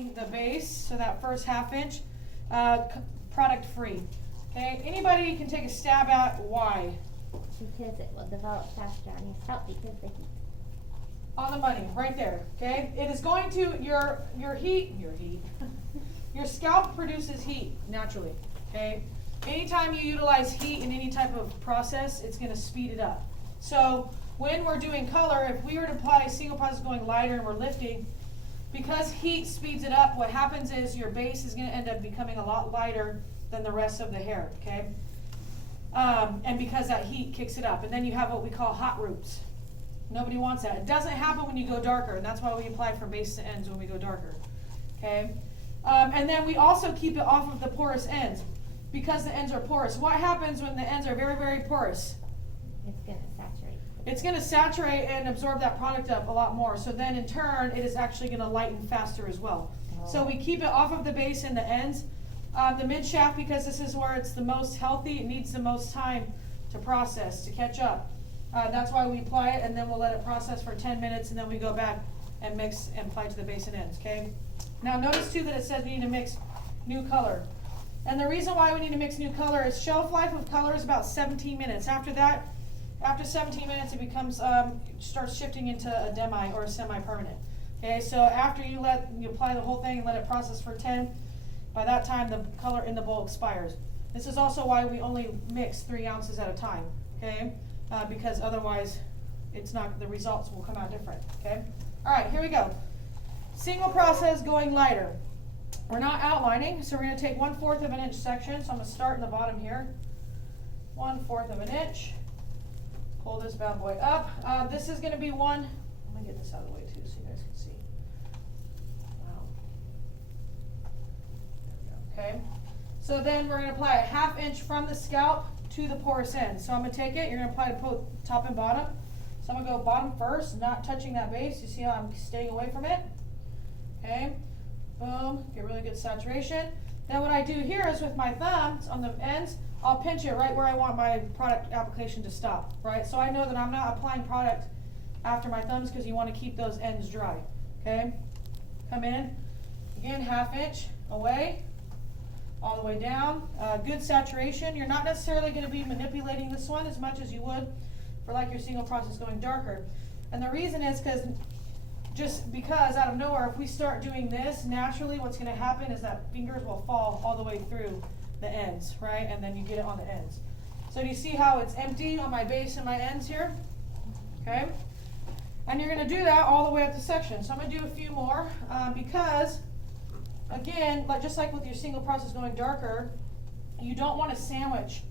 leaving the base, so that first half inch, product free. Okay, anybody can take a stab at why? Because it will develop faster on your scalp because of the heat. On the money, right there, okay? It is going to, your heat, your scalp produces heat naturally, okay? Anytime you utilize heat in any type of process, it's gonna speed it up. So when we're doing color, if we were to apply single process going lighter and we're lifting, because heat speeds it up, what happens is your base is gonna end up becoming a lot lighter than the rest of the hair, okay? And because that heat kicks it up. And then you have what we call hot roots. Nobody wants that. It doesn't happen when you go darker, and that's why we apply from base to ends when we go darker, okay? And then we also keep it off of the porous ends because the ends are porous. What happens when the ends are very, very porous? It's going to saturate. It's going to saturate and absorb that product up a lot more. So then in turn, it is actually going to lighten faster as well. Oh. So we keep it off of the base and the ends. The mid shaft, because this is where it's the most healthy, it needs the most time to process, to catch up. That's why we apply it, and then we'll let it process for 10 minutes, and then we go back and mix and apply to the base and ends, okay? Now notice too that it says we need to mix new color. And the reason why we need to mix new color is shelf life of color is about 17 minutes. After that, after 17 minutes, it becomes, starts shifting into a demi or a semi-permanent. Okay, so after you apply the whole thing and let it process for 10, by that time the color in the bowl expires. This is also why we only mix 3 ounces at a time, okay? Because otherwise it's not, the results will come out different, okay? All right, here we go. Single process going lighter. We're not outlining, so we're gonna take 1/4 of an inch section. So I'm gonna start in the bottom here. 1/4 of an inch. Pull this bad boy up. This is gonna be one, let me get this out of the way too so you guys can see. Wow. There we go, okay? So then we're gonna apply a 1/2 inch from the scalp to the porous end. So I'm gonna take it, you're gonna apply to top and bottom. So I'm gonna go bottom first, not touching that base. You see how I'm staying away from it? Okay, boom, get really good saturation. Then what I do here is with my thumbs on the ends, I'll pinch it right where I want my product application to stop, right? So I know that I'm not applying product after my thumbs because you want to keep those ends dry, okay? Come in, again, 1/2 inch away, all the way down. Good saturation. You're not necessarily going to be manipulating this one as much as you would for like your single process going darker. And the reason is because out of nowhere, if we start doing this, naturally what's going to happen is that fingers will fall all the way through the ends, right? And then you get it on the ends. So do you see how it's empty on my base and my ends here? Okay? And you're going to do that all the way up the section. So I'm going to do a few more because, again, just like with your single process going darker, you don't want to sandwich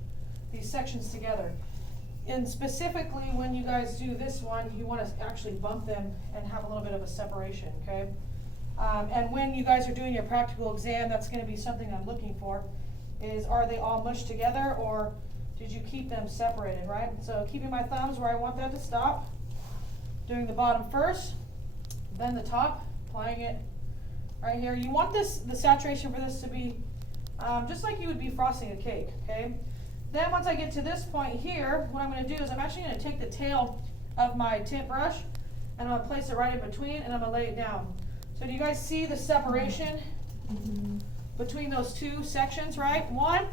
these sections together. And specifically when you guys do this one, you want to actually bump them and have a little bit of a separation, okay? And when you guys are doing your practical exam, that's going to be something I'm looking for, is are they all mushed together or did you keep them separated, right? So keeping my thumbs where I want that to stop, doing the bottom first, then the top, applying it right here. You want the saturation for this to be just like you would be frosting a cake, okay? Then once I get to this point here, what I'm going to do is I'm actually going to take the tail of my tint brush and I'm going to place it right in between and I'm going to lay it down. So do you guys see the separation between those two sections, right? One,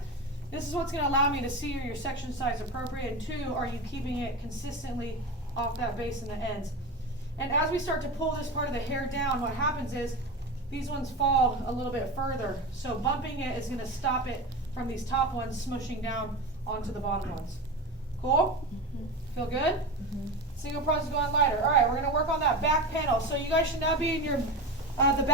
this is what's going to allow me to see are your section size appropriate, and two, are you keeping it consistently off that base and the ends. And as we start to pull this part of the hair down, what happens is these ones fall a little bit further. So bumping it is going to stop it from these top ones smushing down onto the bottom ones. Cool? Feel good? Single process going lighter. All right, we're going to work on that back panel. So you guys should now be in your the back